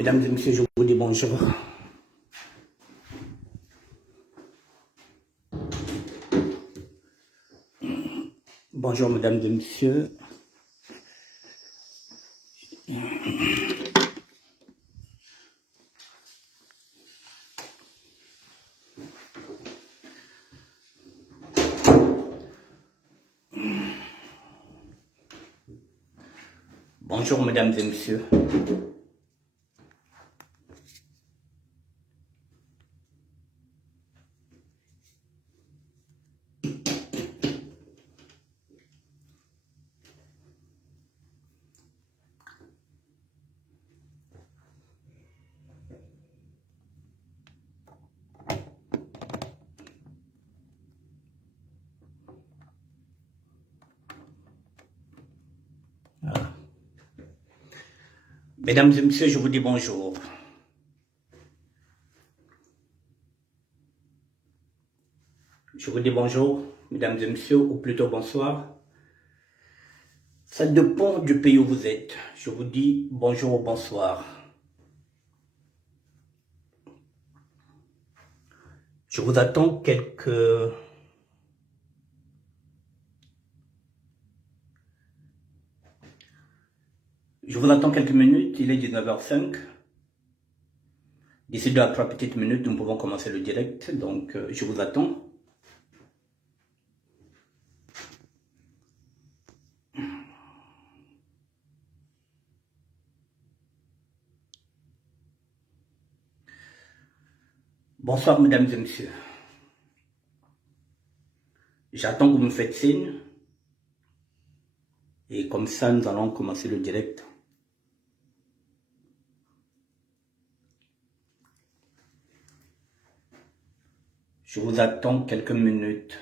Mesdames et messieurs, je vous dis bonjour. Bonjour mesdames et messieurs. Bonjour mesdames et messieurs. Voilà. Mesdames et messieurs, je vous dis bonjour. Je vous dis bonjour, mesdames et messieurs, ou plutôt bonsoir. Ça dépend du pays où vous êtes. Je vous dis bonjour ou bonsoir. Je vous attends quelques... minutes, il est 19h05. D'ici 2 à 3 petites minutes, nous pouvons commencer le direct, donc je vous attends. Bonsoir mesdames et messieurs. J'attends que vous me faites signe. Et comme ça, nous allons commencer le direct. Je vous attends quelques minutes.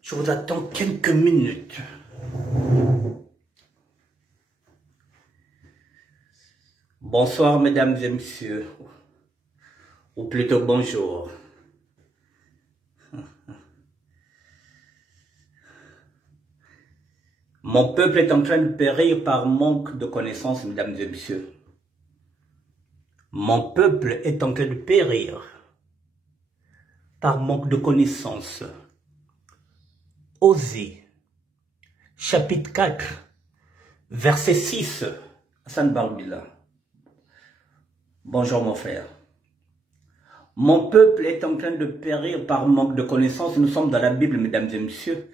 Je vous attends quelques minutes. Bonsoir mesdames et messieurs. Ou plutôt bonjour. Mon peuple est en train de périr par manque de connaissances, mesdames et messieurs. Mon peuple est en train de périr par manque de connaissances. Osée, chapitre 4, verset 6. Hassan Barbila. Bonjour mon frère. Mon peuple est en train de périr par manque de connaissances. Nous sommes dans la Bible, mesdames et messieurs.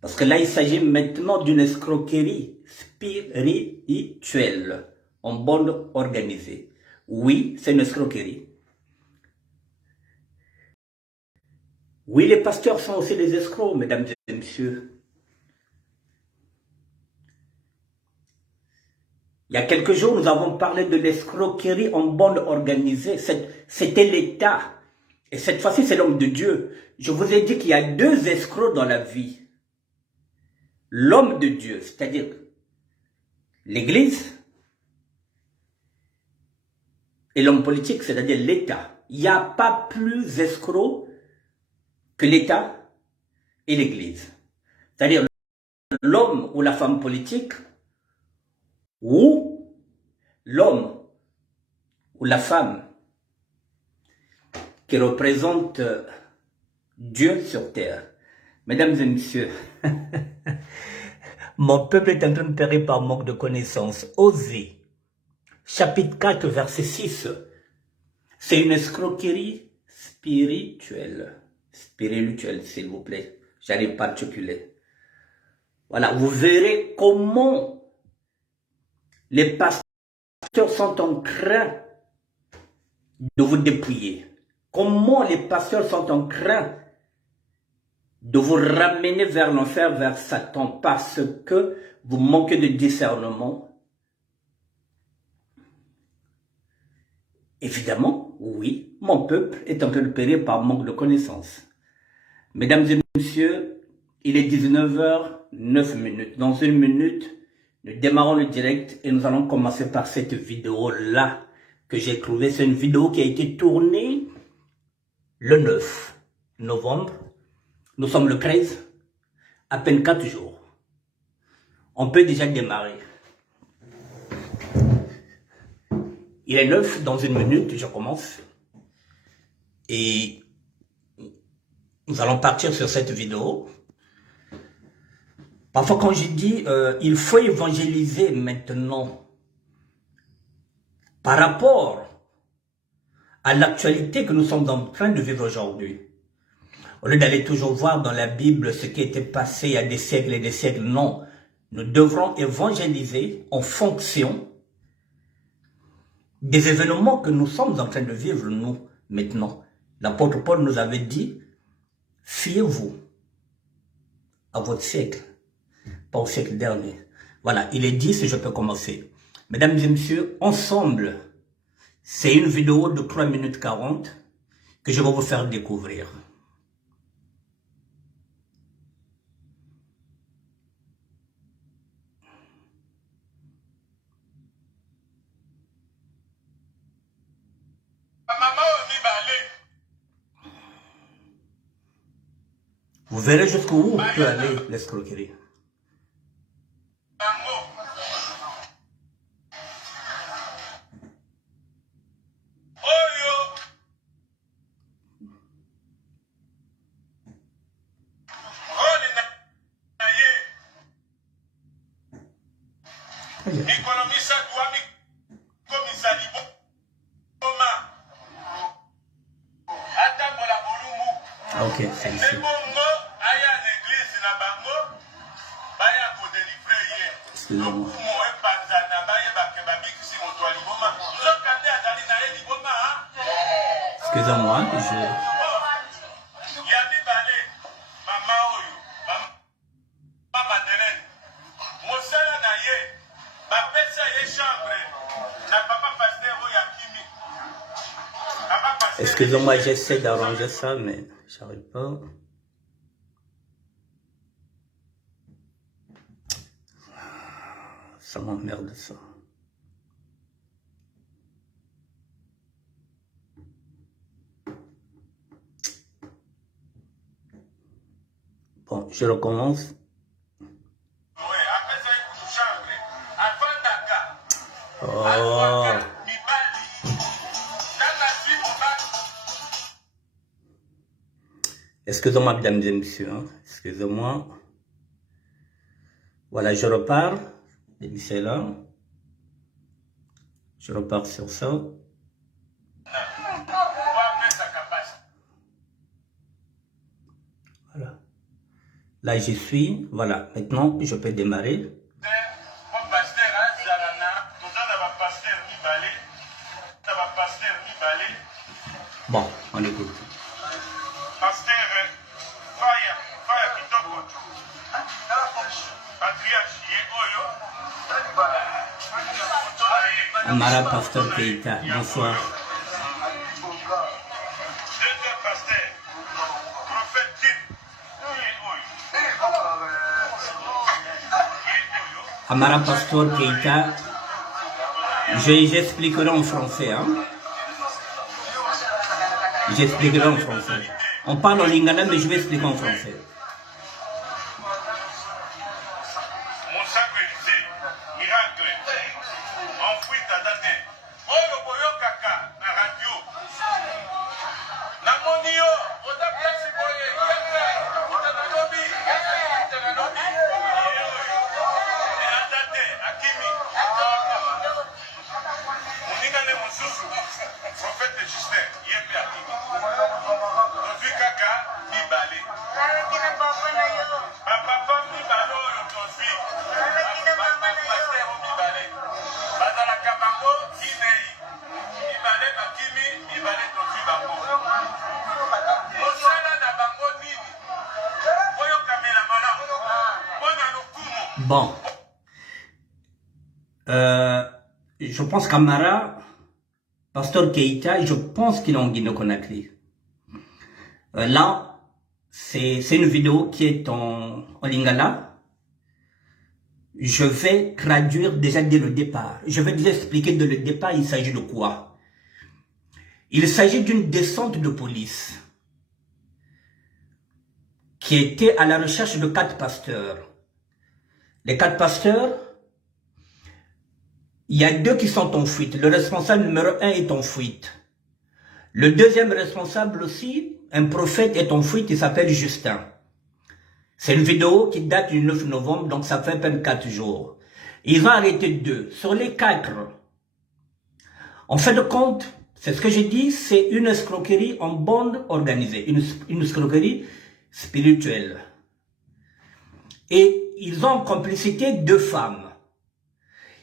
Parce que là, il s'agit maintenant d'une escroquerie spirituelle en bande organisée. Oui, c'est une escroquerie. Oui, les pasteurs sont aussi des escrocs, mesdames et messieurs. Il y a quelques jours, nous avons parlé de l'escroquerie en bande organisée. C'était l'État. Et cette fois-ci, c'est l'homme de Dieu. Je vous ai dit qu'il y a deux escrocs dans la vie. L'homme de Dieu, c'est-à-dire l'Église, et l'homme politique, c'est-à-dire l'État. Il n'y a pas plus escroc que l'État et l'Église. C'est-à-dire l'homme ou la femme politique, ou l'homme ou la femme qui représente Dieu sur terre. Mesdames et messieurs, mon peuple est en train de périr par manque de connaissances. Osée, chapitre 4, verset 6. C'est une escroquerie spirituelle. Spirituelle, s'il vous plaît. J'arrive pas à articuler. Voilà, vous verrez comment les pasteurs sont en train de vous dépouiller. Comment les pasteurs sont en train de vous ramener vers l'enfer, vers Satan, parce que vous manquez de discernement. Évidemment, oui, mon peuple est en train de périr par manque de connaissances. Mesdames et messieurs, il est 19h09. Dans une minute, nous démarrons le direct et nous allons commencer par cette vidéo-là que j'ai trouvée. C'est une vidéo qui a été tournée le 9 novembre. Nous sommes le 13, à peine 4 jours. On peut déjà démarrer. Il est 9, dans 1 minute, je commence. Et nous allons partir sur cette vidéo. Parfois, quand je dis il faut évangéliser maintenant par rapport à l'actualité que nous sommes en train de vivre aujourd'hui, au lieu d'aller toujours voir dans la Bible ce qui était passé il y a des siècles et des siècles, non. Nous devrons évangéliser en fonction des événements que nous sommes en train de vivre, nous, maintenant. L'apôtre Paul nous avait dit, fiez-vous à votre siècle, pas au siècle dernier. Voilà, il est dit, si je peux commencer. Mesdames et messieurs, ensemble, c'est une vidéo de 3 minutes 40 que je vais vous faire découvrir. Vous verrez jusqu'où peut aller l'escroquerie. Ok, c'est ici. Excusez-moi. Excusez-moi, excusez-moi, j'essaie d'arranger ça, mais j'arrive pas. Ça m'emmerde, ça. Bon, je recommence. Oh. Excusez-moi, mesdames et messieurs. Hein. Excusez-moi. Voilà, je repars. C'est là. Je repars sur ça. Voilà. Là, j'y suis. Voilà. Maintenant, je peux démarrer. Bon, on écoute. Amara Pasteur Keita, bonsoir. Amara Pasteur Keita, j'expliquerai en français. Hein? J'expliquerai en français. On parle en lingala, mais je vais expliquer en français. Bon, je pense qu'Amara, Pasteur Keita, je pense qu'il est en Guinée-Conakry. Là, c'est une vidéo qui est en lingala. Je vais traduire déjà dès le départ. Je vais vous expliquer dès le départ, il s'agit de quoi. Il s'agit d'une descente de police qui était à la recherche de 4 pasteurs. Les 4 pasteurs, il y a 2 qui sont en fuite. Le responsable numéro 1 est en fuite. Le deuxième responsable aussi, un prophète, est en fuite, il s'appelle Justin. C'est une vidéo qui date du 9 novembre, donc ça fait à peine 4 jours. Ils ont arrêté 2. Sur les 4, en fin de compte, c'est ce que j'ai dit, c'est une escroquerie en bande organisée, une escroquerie spirituelle. Et ils ont en complicité 2 femmes.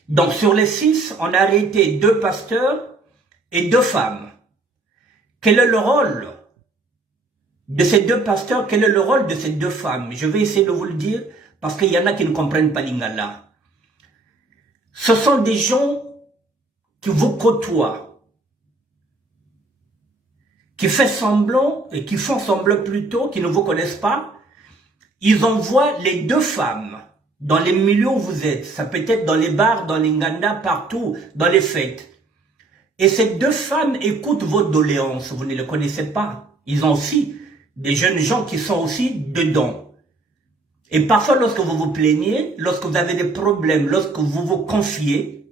Donc sur les 6, on a arrêté 2 pasteurs et 2 femmes. Quel est le rôle de ces 2 pasteurs? Quel est le rôle de ces 2 femmes? Je vais essayer de vous le dire parce qu'il y en a qui ne comprennent pas l'Ingala. Ce sont des gens qui vous côtoient, qui font semblant plutôt, qui ne vous connaissent pas. Ils envoient les 2 femmes dans les milieux où vous êtes. Ça peut être dans les bars, dans les nganda, partout, dans les fêtes. Et ces 2 femmes écoutent vos doléances. Vous ne les connaissez pas. Ils ont aussi des jeunes gens qui sont aussi dedans. Et parfois, lorsque vous vous plaignez, lorsque vous avez des problèmes, lorsque vous vous confiez,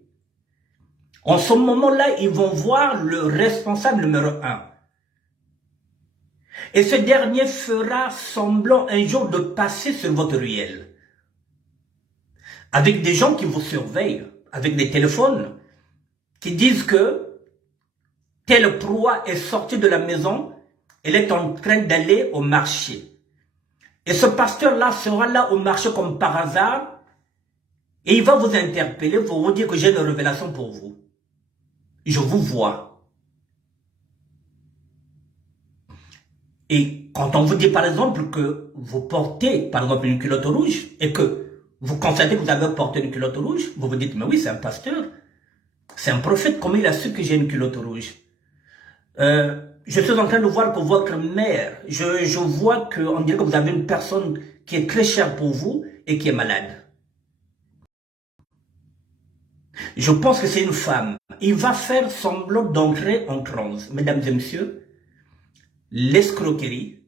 en ce moment-là, ils vont voir le responsable numéro 1. Et ce dernier fera semblant un jour de passer sur votre ruelle. Avec des gens qui vous surveillent, avec des téléphones, qui disent que telle proie est sortie de la maison, elle est en train d'aller au marché. Et ce pasteur-là sera là au marché comme par hasard, et il va vous interpeller pour vous dire que j'ai une révélation pour vous. Je vous vois. Et quand on vous dit par exemple que vous portez par exemple une culotte rouge, et que vous constatez que vous avez porté une culotte rouge, vous vous dites, mais oui, c'est un pasteur. C'est un prophète, comment il a su que j'ai une culotte rouge? Je suis en train de voir que votre mère, je vois qu'on dirait que vous avez une personne qui est très chère pour vous et qui est malade. Je pense que c'est une femme. Il va faire semblant d'entrer en transe. Mesdames et messieurs, l'escroquerie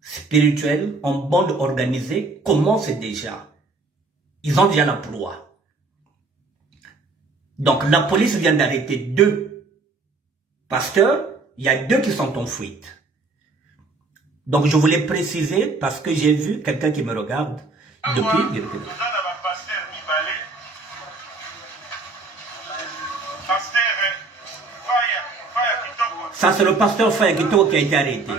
spirituelle en bande organisée commence déjà. Ils ont déjà la proie. Donc la police vient d'arrêter 2 pasteurs, il y a 2 qui sont en fuite. Donc je voulais préciser parce que j'ai vu quelqu'un qui me regarde depuis. Ça c'est le pasteur Faya Kitoko qui a été arrêté.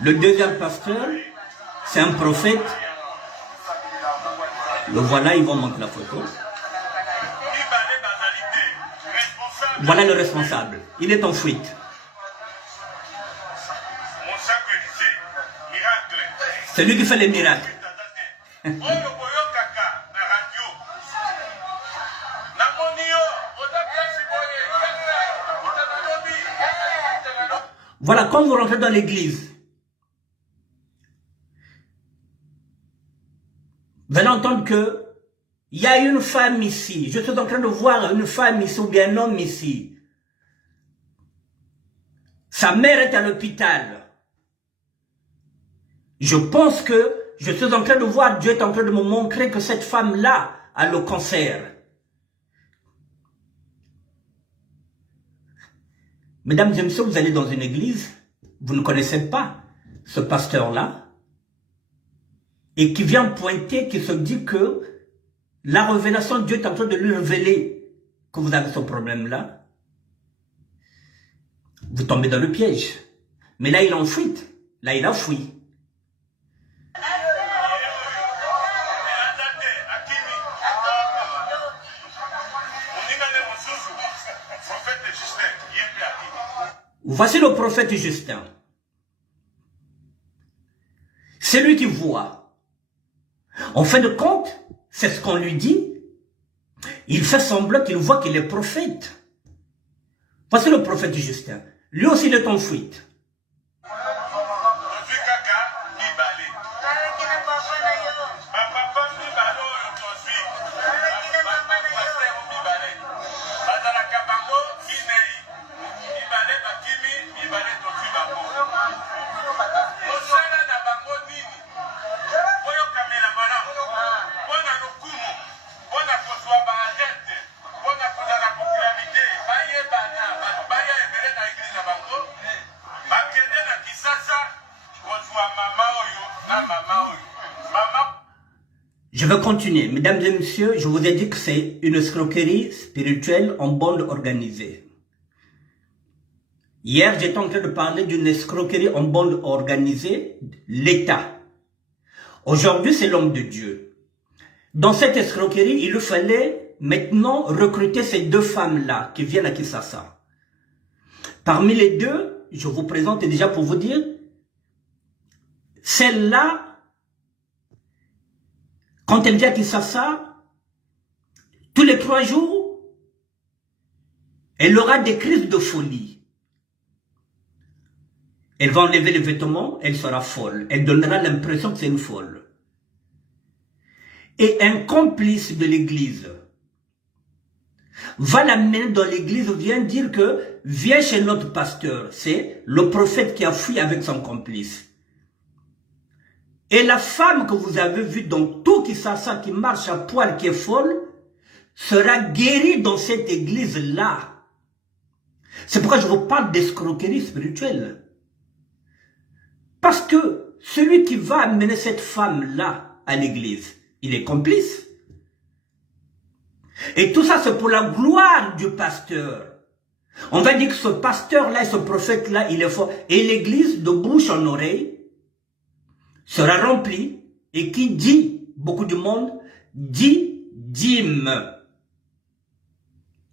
Le deuxième pasteur, c'est un prophète. Le voilà, ils vont montrer la photo. Voilà le responsable. Il est en fuite. C'est lui qui fait les miracles. Voilà, quand vous rentrez dans l'église, vous allez entendre que il y a une femme ici. Je suis en train de voir une femme ici ou bien un homme ici. Sa mère est à l'hôpital. Je pense que je suis en train de voir, Dieu est en train de me montrer que cette femme-là a le cancer. Mesdames et messieurs, vous allez dans une église, vous ne connaissez pas ce pasteur-là, et qui vient pointer, qui se dit que la révélation de Dieu est en train de lui révéler que vous avez ce problème-là. Vous tombez dans le piège. Mais là, il est en fuite. Là, il a fui. Voici le prophète Justin. C'est lui qui voit. En fin de compte, c'est ce qu'on lui dit. Il fait semblant qu'il voit qu'il est prophète. Voici le prophète Justin. Lui aussi, il est en fuite. Je vais continuer. Mesdames et messieurs, je vous ai dit que c'est une escroquerie spirituelle en bande organisée. Hier, j'étais en train de parler d'une escroquerie en bande organisée, l'État. Aujourd'hui, c'est l'homme de Dieu. Dans cette escroquerie, il lui fallait maintenant recruter ces deux femmes-là qui viennent à Kinshasa. Parmi les deux, je vous présente déjà pour vous dire, celle-là, quand elle vient à Kinshasa, tous les 3 jours, elle aura des crises de folie. Elle va enlever les vêtements, elle sera folle. Elle donnera l'impression que c'est une folle. Et un complice de l'église va l'amener dans l'église, vient dire que viens chez notre pasteur. C'est le prophète qui a fui avec son complice. Et la femme que vous avez vue dans tout Kinshasa, qui marche à poil, qui est folle, sera guérie dans cette église-là. C'est pourquoi je vous parle d'escroquerie spirituelle. Parce que celui qui va amener cette femme-là à l'église, il est complice. Et tout ça, c'est pour la gloire du pasteur. On va dire que ce pasteur-là et ce prophète-là, il est fort. Et l'église, de bouche en oreille, sera remplie. Et qui dit, beaucoup de monde, dit dîme.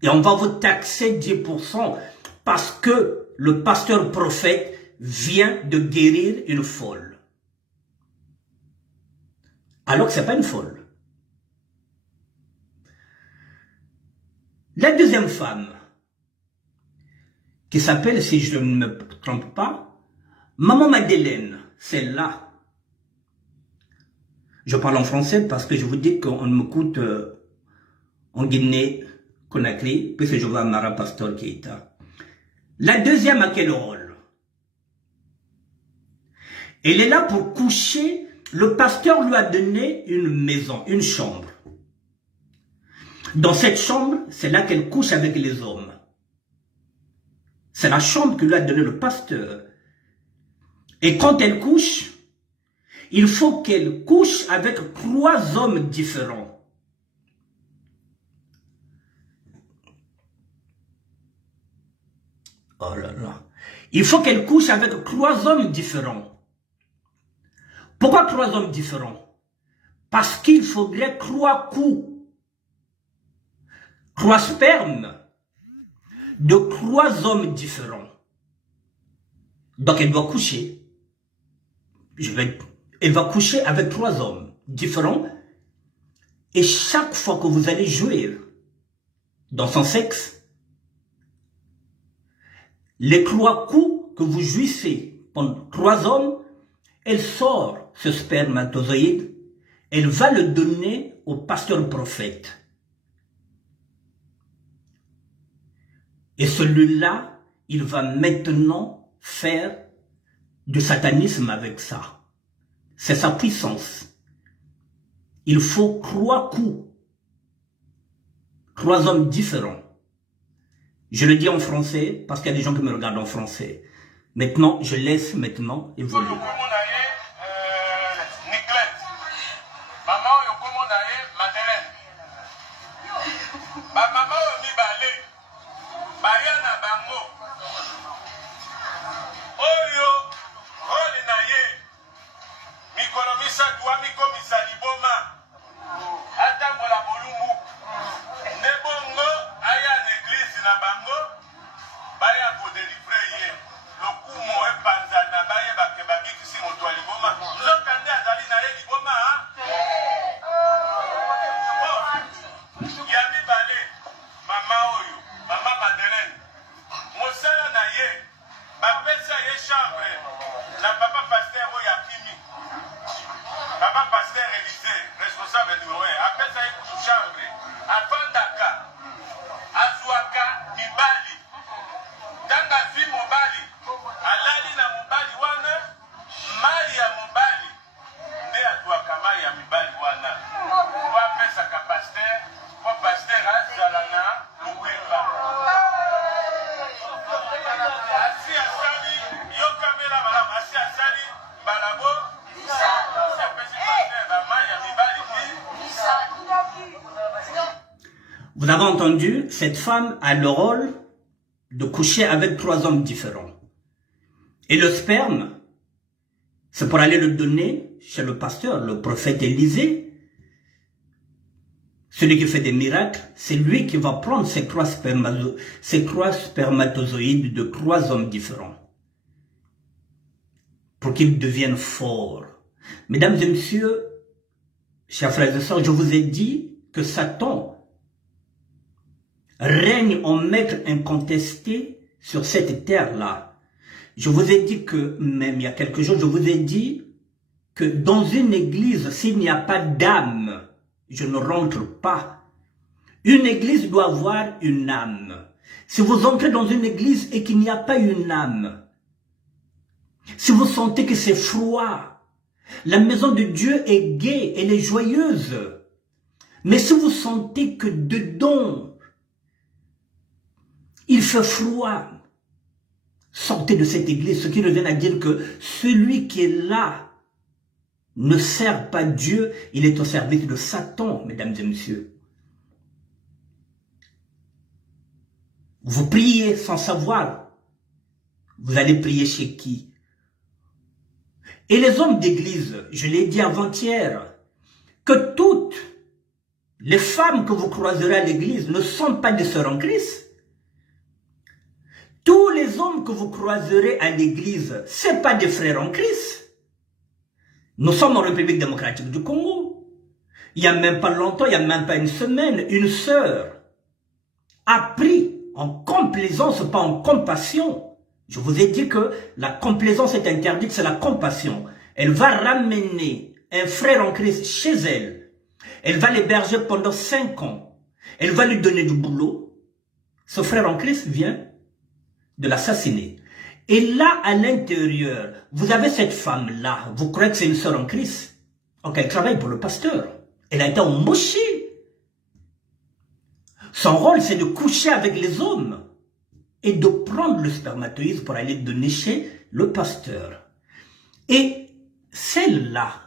Et on va vous taxer 10% parce que le pasteur prophète vient de guérir une folle. Alors que ce n'est pas une folle. La deuxième femme, qui s'appelle, si je ne me trompe pas, Maman Madeleine, celle-là. Je parle en français parce que je vous dis qu'on m'écoute en Guinée, Conakry, puisque je vois Mara Pastor Keita. La deuxième a quel rôle? Elle est là pour coucher. Le pasteur lui a donné une maison, une chambre. Dans cette chambre, c'est là qu'elle couche avec les hommes. C'est la chambre que lui a donné le pasteur. Et quand elle couche, il faut qu'elle couche avec 3 hommes différents. Oh là là. Il faut qu'elle couche avec 3 hommes différents. Pourquoi 3 hommes différents? Parce qu'il faudrait 3 coups. 3 spermes de 3 hommes différents. Donc elle doit coucher. Elle va coucher avec 3 hommes différents. Et chaque fois que vous allez jouer dans son sexe, les 3 coups que vous jouissez pendant 3 hommes, elle sort ce spermatozoïde, elle va le donner au pasteur prophète. Et celui-là, il va maintenant faire du satanisme avec ça. C'est sa puissance. Il faut 3 coups. 3 hommes différents. Je le dis en français parce qu'il y a des gens qui me regardent en français. Maintenant, je laisse maintenant évoluer. Vous avez entendu, cette femme a le rôle de coucher avec 3 hommes différents. Et le sperme, c'est pour aller le donner chez le pasteur, le prophète Élisée. Celui qui fait des miracles, c'est lui qui va prendre ces 3 spermatozoïdes de 3 hommes différents pour qu'ils deviennent forts. Mesdames et messieurs, chers frères et sœurs, je vous ai dit que Satan règne en maître incontesté sur cette terre-là. Je vous ai dit que, même il y a quelques jours, je vous ai dit que dans une église, s'il n'y a pas d'âme, je ne rentre pas. Une église doit avoir une âme. Si vous entrez dans une église et qu'il n'y a pas une âme, si vous sentez que c'est froid, la maison de Dieu est gaie, elle est joyeuse. Mais si vous sentez que dedans, il fait froid, sortez de cette église, ce qui revient à dire que celui qui est là ne sert pas Dieu, il est au service de Satan, mesdames et messieurs. Vous priez sans savoir, vous allez prier chez qui? Et les hommes d'église, je l'ai dit avant-hier, que toutes les femmes que vous croiserez à l'église ne sont pas des sœurs en Christ. Tous les hommes que vous croiserez à l'église, ce n'est pas des frères en Christ. Nous sommes en République démocratique du Congo. Il n'y a même pas longtemps, il n'y a même pas une semaine, une sœur a pris en complaisance, pas en compassion. Je vous ai dit que la complaisance est interdite, c'est la compassion. Elle va ramener un frère en Christ chez elle. Elle va l'héberger pendant 5 ans. Elle va lui donner du boulot. Ce frère en Christ vient de l'assassiner. Et là, à l'intérieur, vous avez cette femme-là. Vous croyez que c'est une sœur en Christ? Donc, elle travaille pour le pasteur. Elle a été embauchée. Son rôle, c'est de coucher avec les hommes et de prendre le spermatozoïde pour aller donner chez le pasteur. Et celle-là,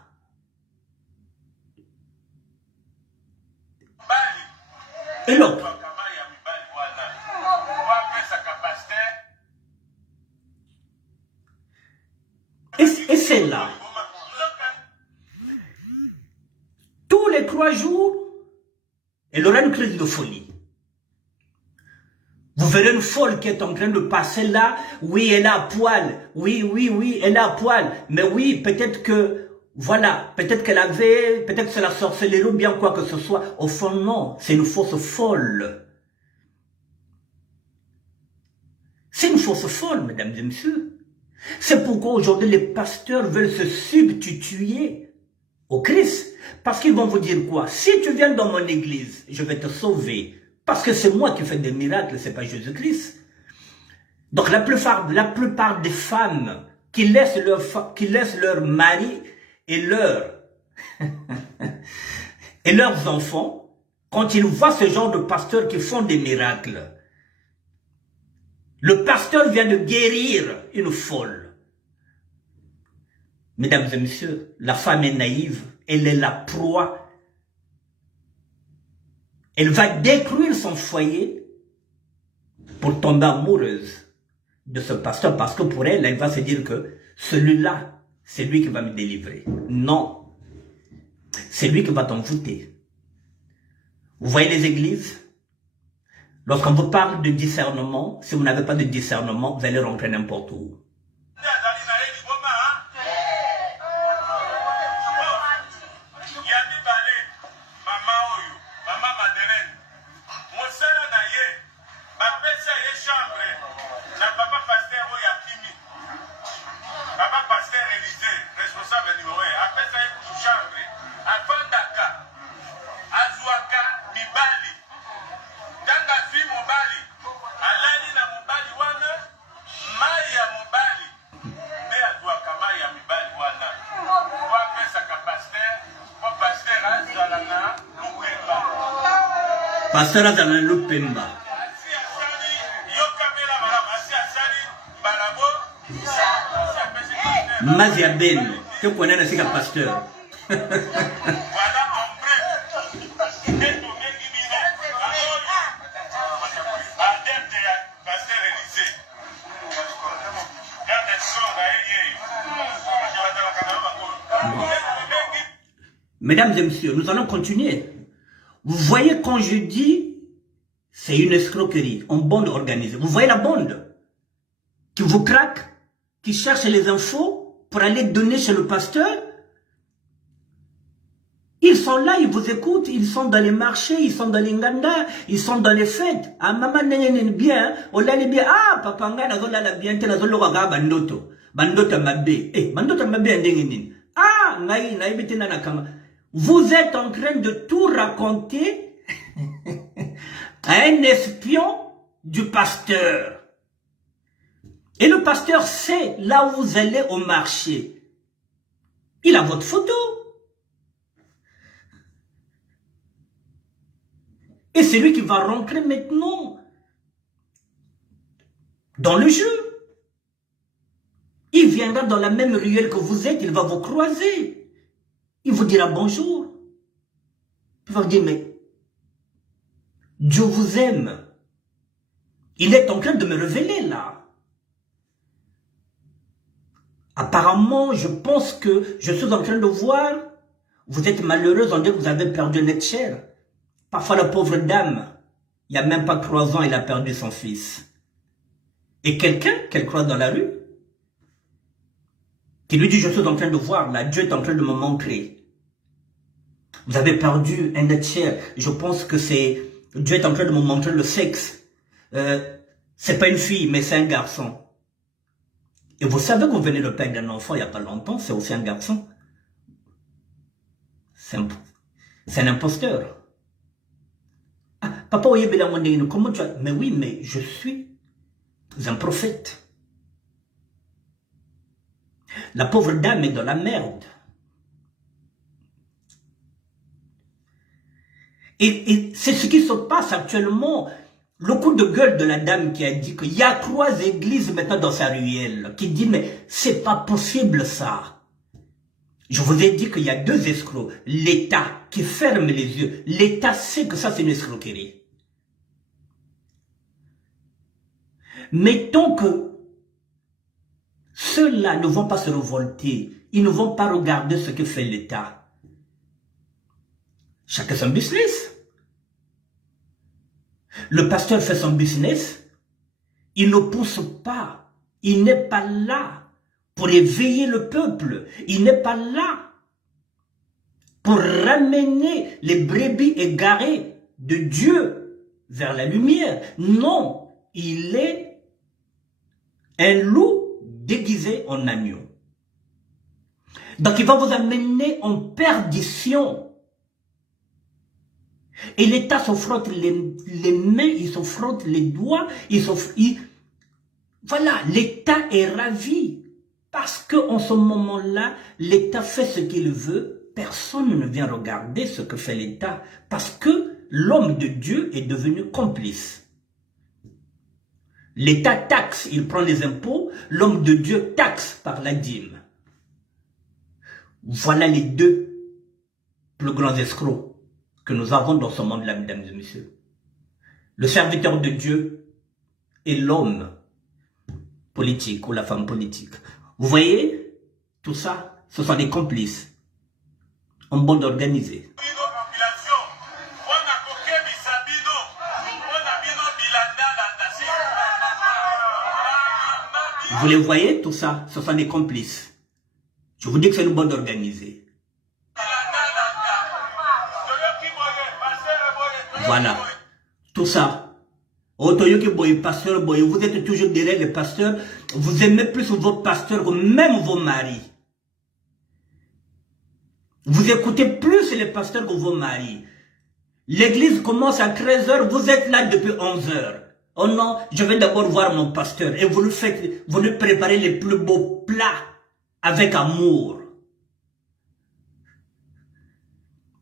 et l'autre, et celle-là, tous les 3 jours, elle aura une crise de folie. Vous verrez une folle qui est en train de passer là. Oui, elle est à poil. Oui, elle est à poil. Mais oui, peut-être que, voilà, peut-être qu'elle avait, peut-être que c'est la sorcellerie ou bien quoi que ce soit. Au fond, non, c'est une fausse folle. C'est une fausse folle, mesdames et messieurs. C'est pourquoi aujourd'hui les pasteurs veulent se substituer au Christ. Parce qu'ils vont vous dire quoi? Si tu viens dans mon église, je vais te sauver. Parce que c'est moi qui fais des miracles, c'est pas Jésus-Christ. Donc la plupart des femmes qui laissent leur mari et leurs enfants, quand ils voient ce genre de pasteurs qui font des miracles, le pasteur vient de guérir une folle. Mesdames et messieurs, la femme est naïve, elle est la proie. Elle va détruire son foyer pour tomber amoureuse de ce pasteur parce que pour elle, elle va se dire que celui-là, c'est lui qui va me délivrer. Non, c'est lui qui va t'envoûter. Vous voyez les églises? Lorsqu'on vous parle de discernement, si vous n'avez pas de discernement, vous allez rentrer n'importe où. Pasteur Azana Lupemba. Mazia Ben, tu connais le siga pasteur. Bon. Mesdames et messieurs, nous allons continuer. Vous voyez quand je dis, c'est une escroquerie, une bande organisée. Vous voyez la bande qui vous craque, qui cherche les infos pour aller donner chez le pasteur. Ils sont là, ils vous écoutent, ils sont dans les marchés, ils sont dans les nganda, ils sont dans les fêtes. Ah, maman, bien, on l'a bien. Ah, papa, on l'a bien, on l'a bandoto. Bandoto mabé. Eh, bandoto mabé, ah, vous êtes en train de tout raconter à un espion du pasteur. Et le pasteur sait là où vous allez au marché. Il a votre photo. Et c'est lui qui va rentrer maintenant dans le jeu. Il viendra dans la même ruelle que vous êtes, il va vous croiser. Il vous dira bonjour. Il va vous dire, mais Dieu vous aime. Il est en train de me révéler là. Apparemment, je pense que je suis en train de voir, vous êtes malheureuse, on dit que vous avez perdu un être cher. Parfois, la pauvre dame, il n'y a même pas 3 ans, elle a perdu son fils. Et quelqu'un qu'elle croise dans la rue, qui lui dit, je suis en train de voir, là, Dieu est en train de me montrer. Vous avez perdu un être cher. Je pense que c'est, Dieu est en train de me montrer le sexe. C'est pas une fille, mais c'est un garçon. Et vous savez que vous venez de perdre un enfant il n'y a pas longtemps, c'est aussi un garçon. C'est un imposteur. Ah, papa, comment tu as... Mais oui, mais je suis un prophète. La pauvre dame est dans la merde. Et c'est ce qui se passe actuellement. Le coup de gueule de la dame qui a dit qu'il y a 3 églises maintenant dans sa ruelle, qui dit mais c'est pas possible ça. Je vous ai dit qu'il y a 2 escrocs. L'État qui ferme les yeux. L'État sait que ça c'est une escroquerie. Mettons que ceux-là ne vont pas se révolter. Ils ne vont pas regarder ce que fait l'État. Chacun son business. Le pasteur fait son business. Il ne pousse pas. Il n'est pas là pour éveiller le peuple. Il n'est pas là pour ramener les brebis égarées de Dieu vers la lumière. Non, il est un loup déguisé en agneau. Donc il va vous amener en perdition. Et l'État se frotte les mains, il se frotte les doigts, voilà, l'État est ravi. Parce qu'en ce moment-là, l'État fait ce qu'il veut, personne ne vient regarder ce que fait l'État. Parce que l'homme de Dieu est devenu complice. L'État taxe, il prend les impôts, l'homme de Dieu taxe par la dîme. Voilà les 2 plus grands escrocs que nous avons dans ce monde-là, mesdames et messieurs. Le serviteur de Dieu et l'homme politique ou la femme politique. Vous voyez, tout ça, ce sont des complices. En bande organisée. Vous les voyez, tout ça, ce sont des complices. Je vous dis que c'est une bande organisée. Voilà. Tout ça. Vous êtes toujours derrière les pasteurs. Vous aimez plus vos pasteurs que même vos maris. Vous écoutez plus les pasteurs que vos maris. L'église commence à 13 h, vous êtes là depuis 11 h. Oh non, je vais d'abord voir mon pasteur. Et vous lui préparez les plus beaux plats avec amour.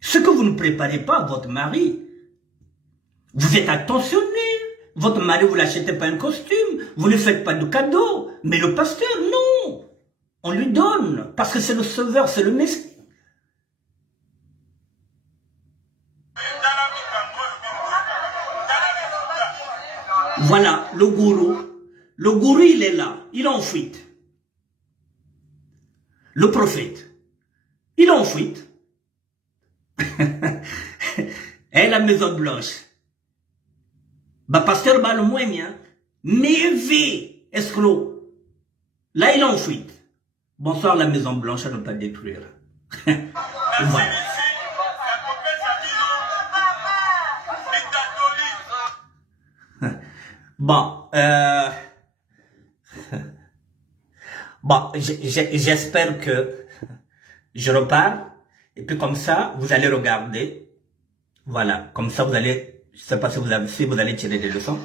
Ce que vous ne préparez pas à votre mari, vous êtes attentionné. Votre mari, vous ne l'achetez pas un costume, vous ne lui faites pas de cadeau. Mais le pasteur, non. On lui donne, parce que c'est le sauveur, c'est le Messie. Voilà, le gourou. Le gourou, il est là, il est en fuite. Le prophète. en fuite. Et la Maison Blanche. Bah, pasteur bah, le moins bien. Mais vie, escroc. Là, il est en fuite. Bonsoir, la Maison Blanche à ne pas détruire. Voilà. Bon, bon, j'espère que je repars. Et puis comme ça, vous allez regarder. Voilà, comme ça vous allez, je ne sais pas si vous allez tirer des leçons.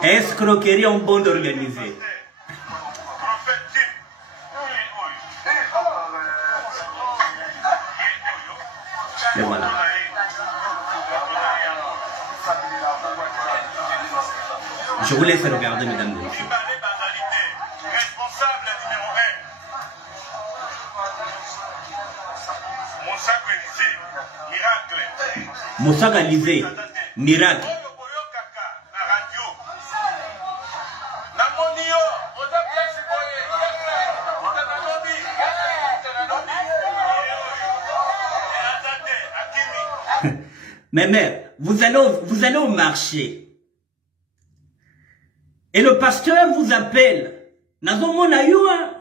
Escroquerie en bande organisée. Et voilà. Je vous laisse regarder, mesdames et messieurs. Responsable numéro 1. Moussa Galizé, miracle. Mais mère, vous allez au marché. Et le pasteur vous appelle. Nazomona yua.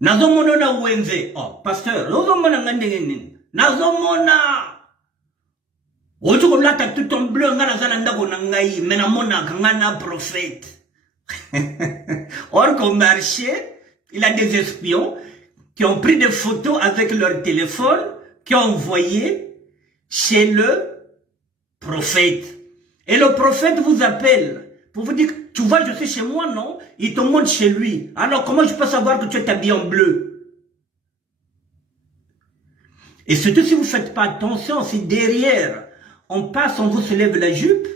Nazomona na wenze. Oh, pasteur, nazomona ngandengeni. Nazomona. Ojo lata tout en bleu ngana zalanda kona ngai, mena mona ngana prophète. Or qu'au marché, il a des espions qui ont pris des photos avec leur téléphone, qui ont envoyé chez le prophète. Et le prophète vous appelle pour vous dire, tu vois, je suis chez moi, non? Il te montre chez lui. Alors, comment je peux savoir que tu es habillé en bleu? Et surtout, si vous ne faites pas attention, si derrière, on passe, on vous soulève la jupe,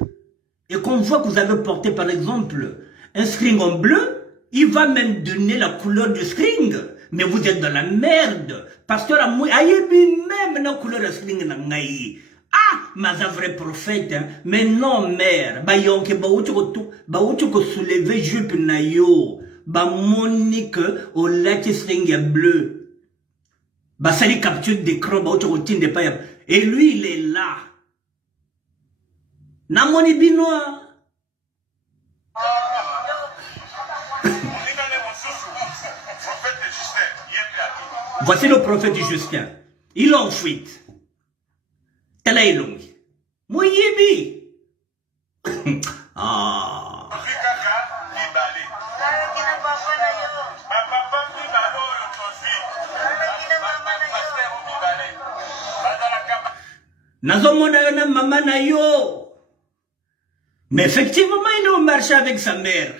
et qu'on voit que vous avez porté, par exemple, un string en bleu, il va même donner la couleur du string. Mais vous êtes dans la merde. Pasteur Amouy, aïebi même la couleur du string na ngai. Ah, mais un vrai prophète, hein. Mais non, mère. Ba yonke, ba outu ko soulever jupe na yo. Ba monique, au lati string bleu. Ba sali capture d'écran, ba outu ko tinde pa. Et lui, il est là. Na moni binois. Voici le prophète Justin. Il est en fuite. Tela ilungi. Moyebi. Ah. Nazomona yo na maman na yo. Mais effectivement, il est au marché avec sa mère.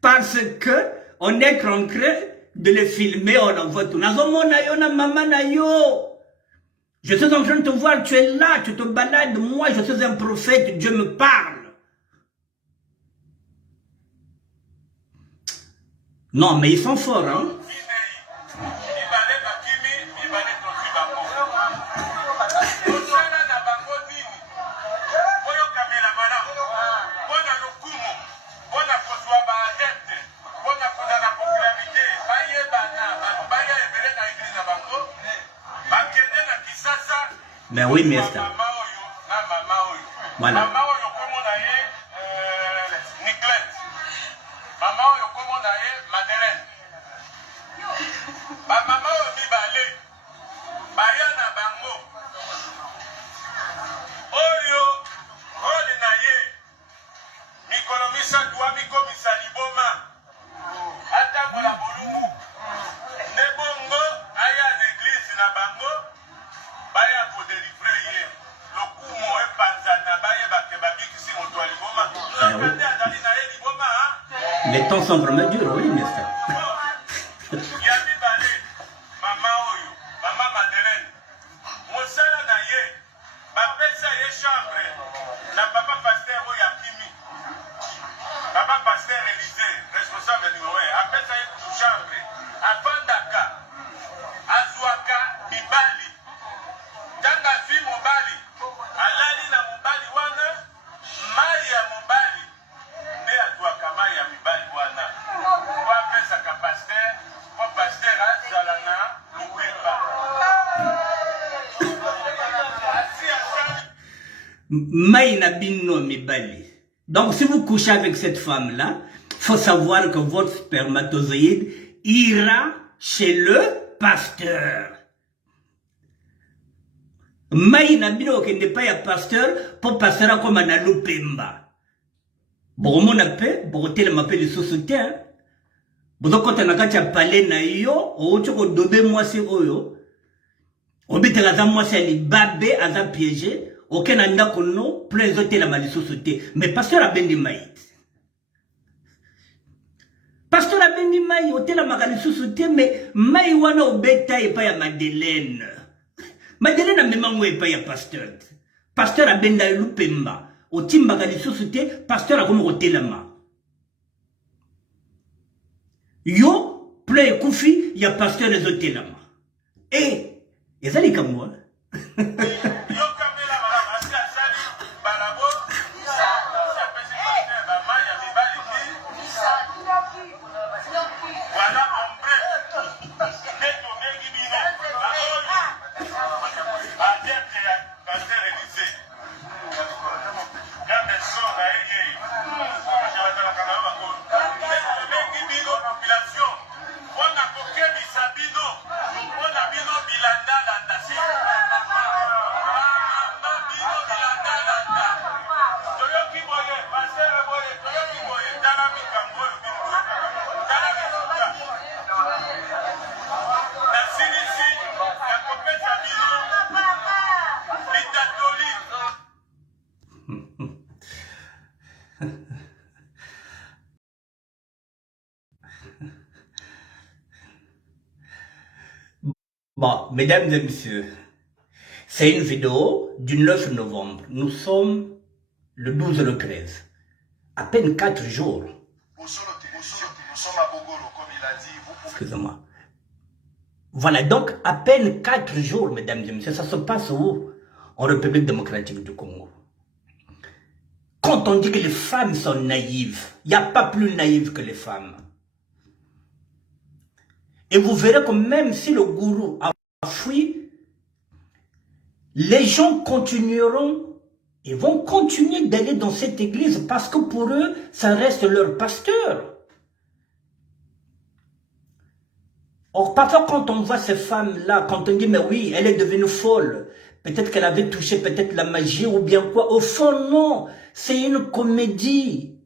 Parce que on est concret de les filmer, on envoie tout. Nazomona yo na maman na yo. Je suis en train de te voir, tu es là, tu te balades. Moi, je suis un prophète, Dieu me parle. Non, mais ils sont forts, hein. Ben oui, mais ça. Voilà. Les temps sont vraiment durs, oui, mais ça. Papa pasteur Élisée, responsable numéro 1, appelle ça une chambre. Maïna bino mibali. Donc si vous couchez avec cette femme-là, faut savoir que votre spermatozoïde ira chez le pasteur. Maïna bino qui n'est pas un pasteur, pour pasteur comme un alupemba. Bon, mon appel, bon, tel m'appelle le sous-soutien. Bon, quand on a qu'à parler na yo, ou tu peux dober moi c'est yo. Obite la moi c'est les babé à la piéger. Aucun anda kono, plein de la malicieuse sauté. Mais pasteur a bendi maït. Pasteur a bendi maït, hôtel la malicieuse sauté, mais maï wana obeta et pas ya Madeleine. Madeleine a même envoyé pas ya pasteur. Pasteur a bendi lupemba. Au tim malicieuse sauté, pasteur a comme hôtel la ma. Yo, plein koufi, ya pasteur les hôtels la ma. Et ça les comme moi. Bon, mesdames et messieurs, c'est une vidéo du 9 novembre. Nous sommes le 12 et le 13. À peine 4 jours. Excusez-moi. Voilà, donc à peine 4 jours, mesdames et messieurs. Ça se passe où? En République démocratique du Congo. Quand on dit que les femmes sont naïves, il n'y a pas plus naïve que les femmes. Et vous verrez que même si le gourou a fui, les gens continueront et vont continuer d'aller dans cette église parce que pour eux, ça reste leur pasteur. Or, parfois quand on voit ces femmes-là, quand on dit, mais oui, elle est devenue folle, peut-être qu'elle avait touché peut-être la magie ou bien quoi, au fond, non, c'est une comédie.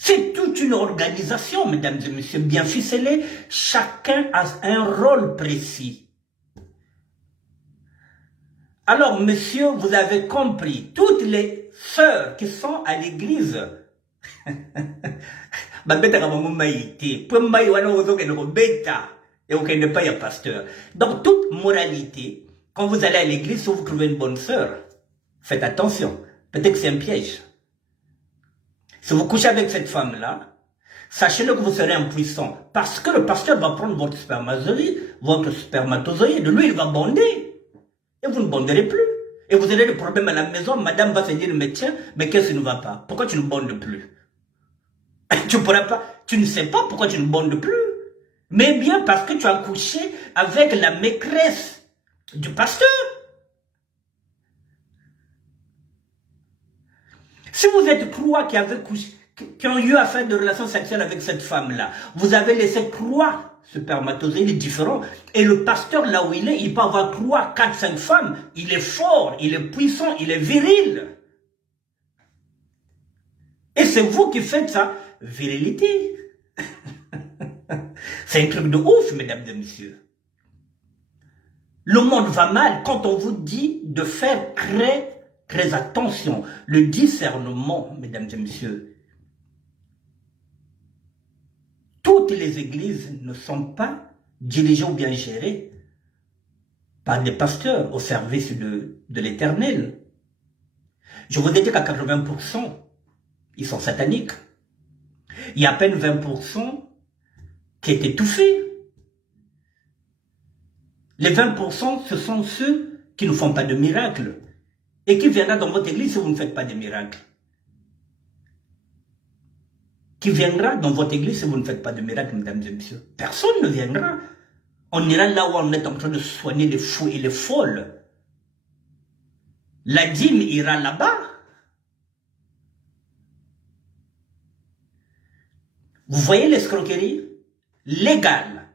C'est toute une organisation, mesdames et messieurs, bien ficelée. Chacun a un rôle précis. Alors, monsieur, vous avez compris, toutes les sœurs qui sont à l'église, donc, toute moralité, quand vous allez à l'église, si vous trouvez une bonne sœur, faites attention, peut-être que c'est un piège. Si vous couchez avec cette femme-là, sachez-le que vous serez impuissant. Parce que le pasteur va prendre votre spermatozoïde, lui il va bonder. Et vous ne bonderez plus. Et vous aurez des problèmes à la maison, madame va se dire, mais tiens, mais qu'est-ce qui ne va pas? Pourquoi tu ne bondes plus? Tu ne sais pas pourquoi tu ne bondes plus. Mais bien parce que tu as couché avec la maîtresse du pasteur. Si vous êtes trois qui ont eu à faire de relations sexuelles avec cette femme-là, vous avez laissé trois spermatozoïdes différents, et le pasteur, là où il est, il peut avoir 3, 4, 5 femmes, il est fort, il est puissant, il est viril. Et c'est vous qui faites sa virilité. C'est un truc de ouf, mesdames et messieurs. Le monde va mal quand on vous dit de faire très attention. Le discernement, mesdames et messieurs. Toutes les églises ne sont pas dirigées ou bien gérées par des pasteurs au service de l'Éternel. Je vous ai dit qu'à 80%, ils sont sataniques. Il y a à peine 20% qui est étouffé. Les 20%, ce sont ceux qui ne font pas de miracles. Et qui viendra dans votre église si vous ne faites pas de miracles? Qui viendra dans votre église si vous ne faites pas de miracles, mesdames et messieurs? Personne ne viendra. On ira là où on est en train de soigner les fous et les folles. La dîme ira là-bas. Vous voyez l'escroquerie légale.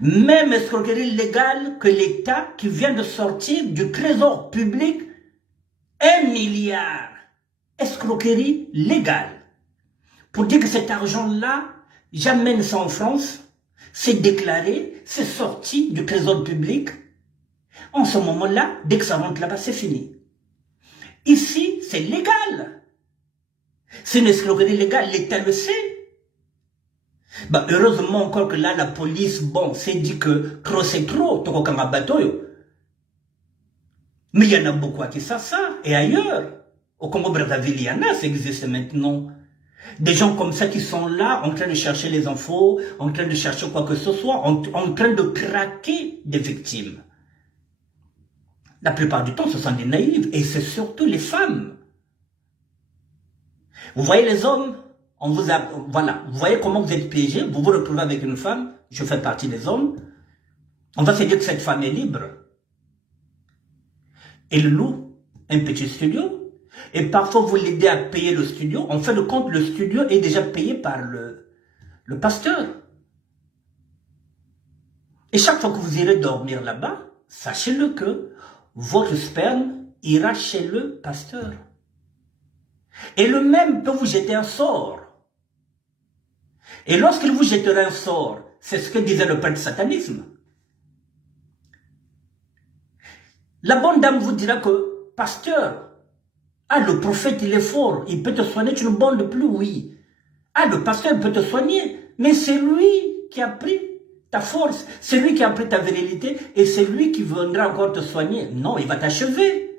Même escroquerie légale que l'État qui vient de sortir du trésor public 1 milliard. Escroquerie légale. Pour dire que cet argent-là, j'amène ça en France, c'est déclaré, c'est sorti du trésor public. En ce moment-là, dès que ça rentre là-bas, c'est fini. Ici, c'est légal. C'est une escroquerie légale, l'État le sait. Bah, heureusement encore que là, la police, bon, s'est dit que trop c'est trop, mais il y en a beaucoup à Kinshasa et ailleurs. Au Congo-Brazzaville, il y en a, ça existe maintenant. Des gens comme ça qui sont là, en train de chercher les infos, en train de chercher quoi que ce soit, en train de craquer des victimes. La plupart du temps, ce sont des naïfs, et c'est surtout les femmes. Vous voyez les hommes, on vous a, voilà, vous voyez comment vous êtes piégés, vous vous retrouvez avec une femme, je fais partie des hommes, on va se dire que cette femme est libre. Elle loue un petit studio, et parfois vous l'aidez à payer le studio. En fin de compte, le studio est déjà payé par le pasteur. Et chaque fois que vous irez dormir là-bas, sachez-le que votre sperme ira chez le pasteur. Et le même peut vous jeter un sort. Et lorsqu'il vous jettera un sort, c'est ce que disait le père du satanisme. La bonne dame vous dira que, pasteur, ah, le prophète, il est fort, il peut te soigner, tu ne bondes plus, oui. Ah, le pasteur peut te soigner, mais c'est lui qui a pris ta force, c'est lui qui a pris ta virilité, et c'est lui qui viendra encore te soigner. Non, il va t'achever.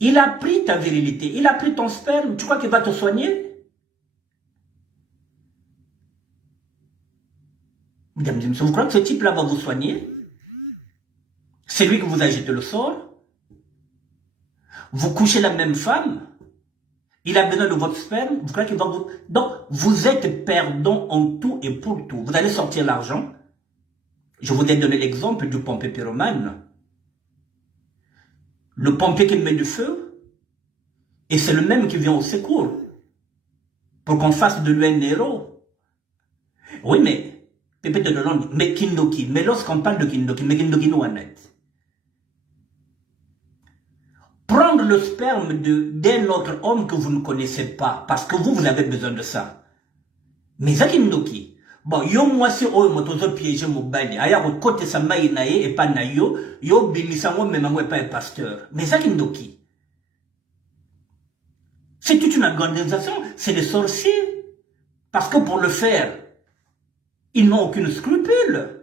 Il a pris ta virilité, il a pris ton sperme, tu crois qu'il va te soigner? Mesdames et messieurs, vous croyez que ce type-là va vous soigner? C'est lui qui vous a jeté le sort? Vous couchez la même femme, il a besoin de votre sperme, vous croyez qu'il va vous... Donc, vous êtes perdant en tout et pour tout. Vous allez sortir l'argent. Je vous ai donné l'exemple du pompier pyromane. Le pompier qui met du feu, et c'est le même qui vient au secours, pour qu'on fasse de lui un héros. Oui, mais, Pépé de Delon, mais Kindoki, mais lorsqu'on parle de Kindoki, mais Kindoki nous en est. Prendre le sperme d'un autre homme que vous ne connaissez pas, parce que vous avez besoin de ça. Mais Zakindoki, bon, yo moi si oyo motozo piéger mobali, aya ko côté sa mai na ye et pas na yo, yo bimisango memango et pas un pasteur. Mais Zakindoki, c'est toute une organisation, c'est des sorciers. Parce que pour le faire, ils n'ont aucune scrupule.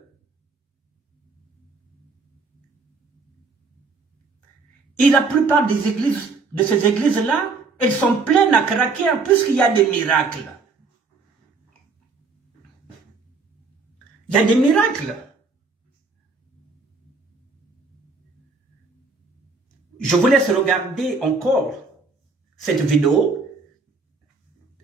Et la plupart des églises, de ces églises-là, elles sont pleines à craquer puisqu'il y a des miracles. Il y a des miracles. Je vous laisse regarder encore cette vidéo.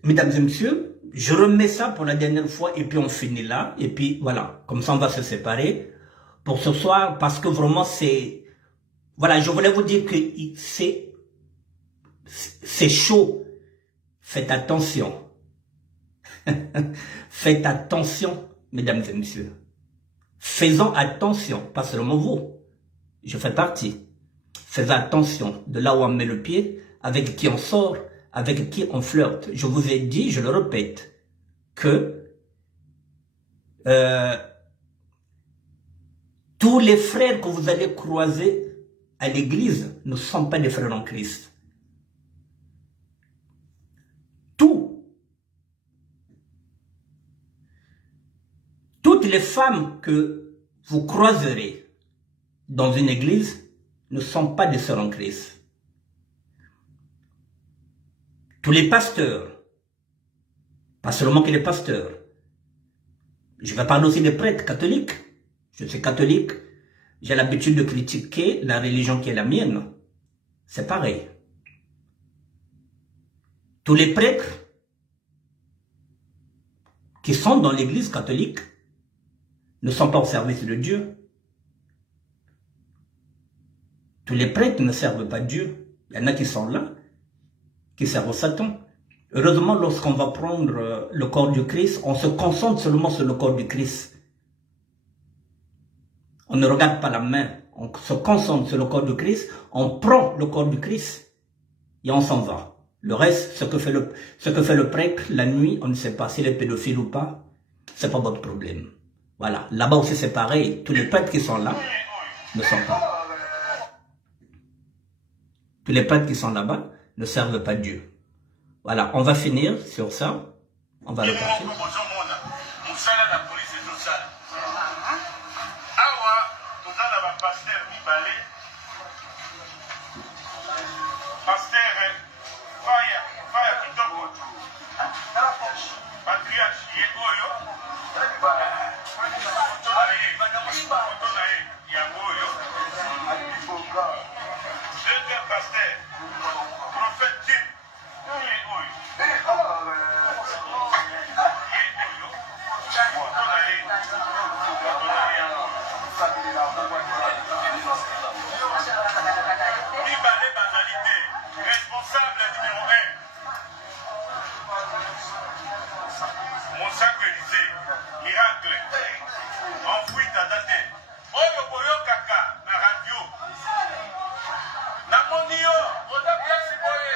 Mesdames et messieurs, je remets ça pour la dernière fois et puis on finit là. Et puis voilà, comme ça on va se séparer pour ce soir parce que vraiment c'est... Voilà, je voulais vous dire que c'est chaud. Faites attention. Faites attention, mesdames et messieurs. Faisons attention, pas seulement vous. Je fais partie. Faites attention de là où on met le pied, avec qui on sort, avec qui on flirte. Je vous ai dit, je le répète, que tous les frères que vous allez croiser à l'église ne sont pas des frères en Christ. Toutes les femmes que vous croiserez dans une église ne sont pas des sœurs en Christ. Tous les pasteurs, pas seulement que les pasteurs, je vais parler aussi des prêtres catholiques. Je suis catholique, j'ai l'habitude de critiquer la religion qui est la mienne. C'est pareil. Tous les prêtres qui sont dans l'église catholique ne sont pas au service de Dieu. Tous les prêtres ne servent pas Dieu. Il y en a qui sont là, qui servent Satan. Heureusement, lorsqu'on va prendre le corps du Christ, on se concentre seulement sur le corps du Christ. On ne regarde pas la main, on se concentre sur le corps du Christ, on prend le corps du Christ et on s'en va. Le reste, ce que fait le prêtre la nuit, on ne sait pas s'il est pédophile ou pas, c'est pas votre problème. Voilà, là-bas aussi c'est pareil, tous les prêtres qui sont là ne sont pas. Tous les prêtres qui sont là-bas ne servent pas Dieu. Voilà, on va finir sur ça, on va le passer. Responsable numéro 1. Mon sacre Élysée, miracle, enfoui ta date. Oyo boyo kaka na radio. Na monio, oda place boye.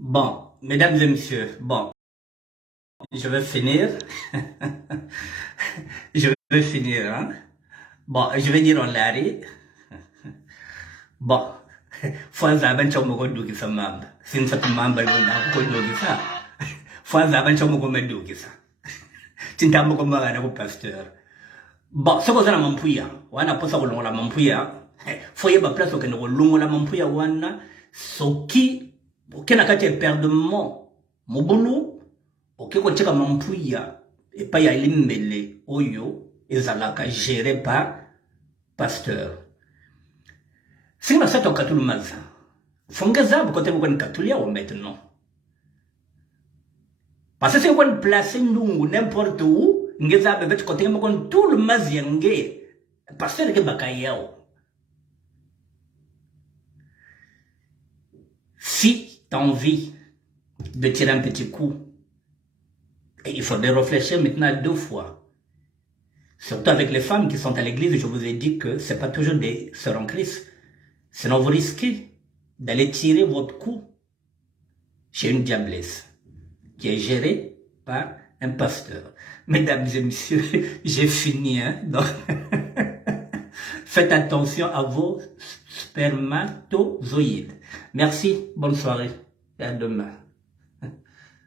Bon, mesdames et messieurs, bon, je vais finir. Je vais finir, hein. Bon, je vais dire en l'arrêt. Bon, faut zaben chomo ko duki sa mamba. Sin sa mamba na ko duki sa. Faut zaben chomo ko meduki sa. Tinta mo ko magana ko pasteur. Bon, ce que ça mampuya, wana posa ko longola mampuya. Faut yeba place ko no longola mampuya wana soki okena kati perdement mobulu okeko cheka mampuya et pas ya limele oyo ezalaka géré par pasteur. Si on a ça, on a tout le mal. Faut que ça, quand on a un maintenant. Parce que si on a placé nous n'importe où, on a tout le mal. Pasteur qui bakayao. Si tu as envie de tirer un petit coup, et il faudrait réfléchir maintenant 2 fois. Surtout avec les femmes qui sont à l'église, je vous ai dit que ce n'est pas toujours des sœurs en Christ. Sinon, vous risquez d'aller tirer votre coup chez une diablesse qui est gérée par un pasteur. Mesdames et messieurs, j'ai fini. Hein? Donc, faites attention à vos spermatozoïdes. Merci, bonne soirée et à demain.